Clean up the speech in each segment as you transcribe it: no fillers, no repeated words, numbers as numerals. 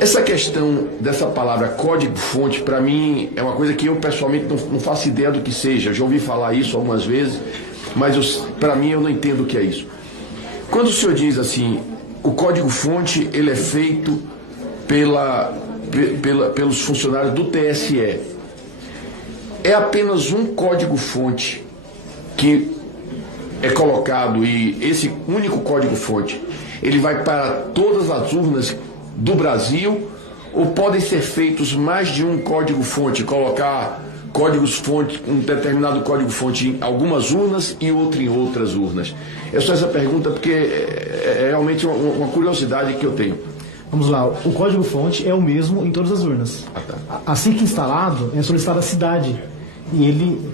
Essa questão dessa palavra código-fonte, para mim, é uma coisa que eu pessoalmente não faço ideia do que seja. Eu já ouvi falar isso algumas vezes, mas para mim eu não entendo o que é isso. Quando o senhor diz assim, o código-fonte ele é feito pelos funcionários do TSE, é apenas um código-fonte que é colocado e esse único código-fonte ele vai para todas as urnas do Brasil, ou podem ser feitos mais de um código-fonte, colocar códigos-fonte, um determinado código-fonte em algumas urnas e outro em outras urnas? É só essa pergunta porque é realmente uma curiosidade que eu tenho. Vamos lá, o código-fonte é o mesmo em todas as urnas. Assim que instalado, é solicitada a cidade. E ele,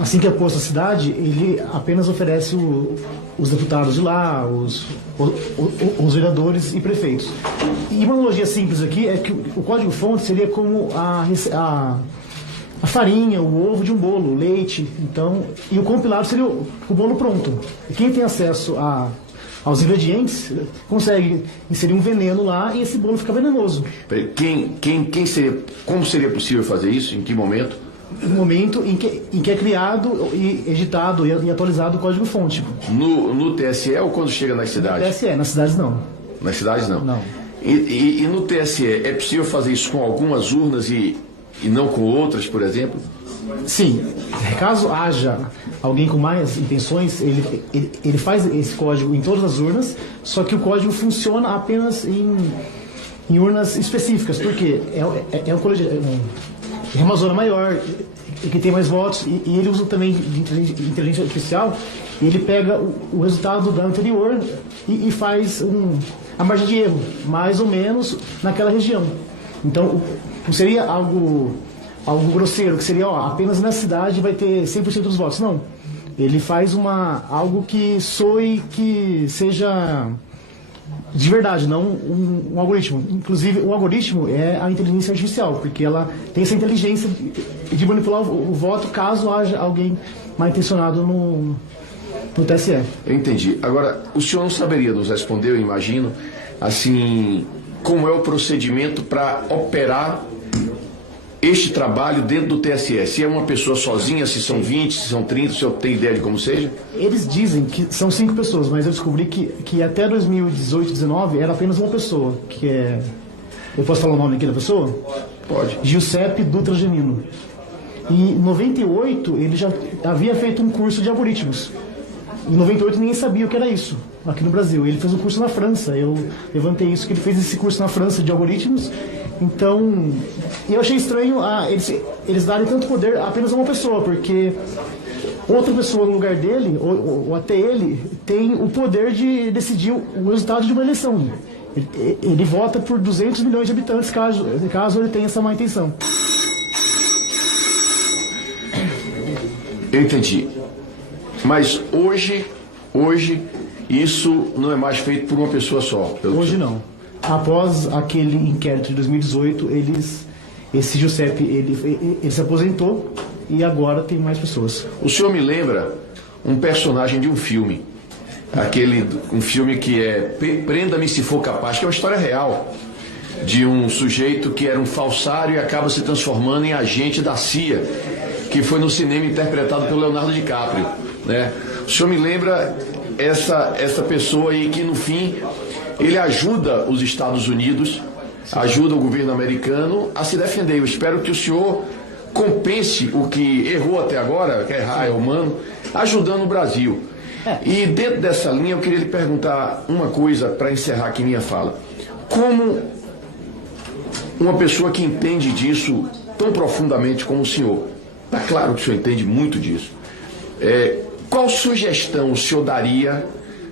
assim que é posto a cidade, ele apenas oferece os deputados de lá, os vereadores e prefeitos. E uma analogia simples aqui é que o código-fonte seria como a farinha, o ovo de um bolo, o leite. Então, e o compilado seria o bolo pronto. E quem tem acesso aos ingredientes consegue inserir um veneno lá e esse bolo fica venenoso. Como seria possível fazer isso? Em que momento? No momento em que é criado e editado e atualizado o código-fonte. No TSE ou quando chega nas cidades? No TSE, nas cidades não. Nas cidades não? Não. E no TSE, é possível fazer isso com algumas urnas e não com outras, por exemplo? Sim. Caso haja alguém com mais intenções, ele faz esse código em todas as urnas, só que o código funciona apenas em urnas específicas, porque é uma zona maior e que tem mais votos, e ele usa também de inteligência artificial, e ele pega o resultado da anterior e faz a margem de erro, mais ou menos naquela região. Então, não seria algo grosseiro, que seria, apenas na cidade vai ter 100% dos votos. Não. Ele faz algo que soe, que seja de verdade, não um algoritmo. Inclusive, o algoritmo é a inteligência artificial, porque ela tem essa inteligência de manipular o voto caso haja alguém mal intencionado no TSE. Eu entendi. Agora, o senhor não saberia nos responder, eu imagino, assim, como é o procedimento para operar este trabalho dentro do TSE? Se é uma pessoa sozinha, se são 20, se são 30, se eu tenho ideia de como seja? Eles dizem que são 5 pessoas, mas eu descobri que até 2018, 2019 era apenas uma pessoa, que é... Eu posso falar o nome aqui da pessoa? Pode. Giuseppe Dutra Genino. E em 98 ele já havia feito um curso de algoritmos. Em 98 ninguém sabia o que era isso aqui no Brasil. Ele fez um curso na França. Eu levantei isso, que ele fez esse curso na França de algoritmos. Então, eu achei estranho eles darem tanto poder a apenas a uma pessoa, porque outra pessoa no lugar dele, ou até ele, tem o poder de decidir o resultado de uma eleição. Ele vota por 200 milhões de habitantes, caso ele tenha essa má intenção. Eu entendi. Mas hoje isso não é mais feito por uma pessoa só? Hoje não. Após aquele inquérito de 2018, esse Giuseppe ele se aposentou e agora tem mais pessoas. O senhor me lembra um personagem de um filme, um filme que é Prenda-me se for capaz, que é uma história real de um sujeito que era um falsário e acaba se transformando em agente da CIA, que foi no cinema interpretado pelo Leonardo DiCaprio, né? O senhor me lembra essa pessoa aí que no fim ele ajuda os Estados Unidos, ajuda o governo americano a se defender. Eu espero que o senhor compense o que errou até agora, que errar é humano, ajudando o Brasil. E dentro dessa linha eu queria lhe perguntar uma coisa para encerrar aqui minha fala. Como uma pessoa que entende disso tão profundamente como o senhor, está claro que o senhor entende muito disso, qual sugestão o senhor daria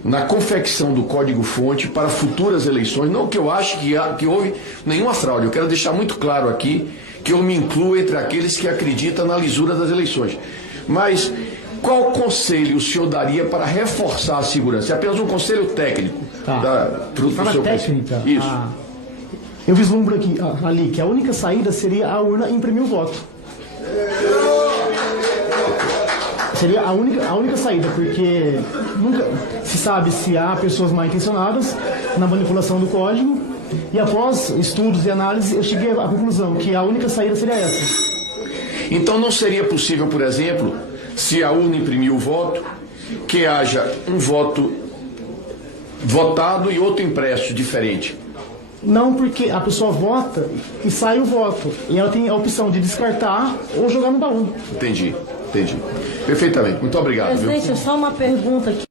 na confecção do código-fonte para futuras eleições? Não que eu ache que houve nenhuma fraude, eu quero deixar muito claro aqui que eu me incluo entre aqueles que acreditam na lisura das eleições. Mas qual conselho o senhor daria para reforçar a segurança? É apenas um conselho técnico. Para a técnica, isso. Eu vislumbro ali que a única saída seria a urna imprimir o voto. Seria a única saída, porque nunca se sabe se há pessoas mal intencionadas na manipulação do código, E após estudos e análises, eu cheguei à conclusão que a única saída seria essa. Então não seria possível, por exemplo, se a urna imprimir o voto, que haja um voto votado e outro impresso diferente? Não, porque a pessoa vota e sai o voto. E ela tem a opção de descartar ou jogar no baú. Entendi. Perfeitamente. Muito obrigado. Presidente, só uma pergunta aqui.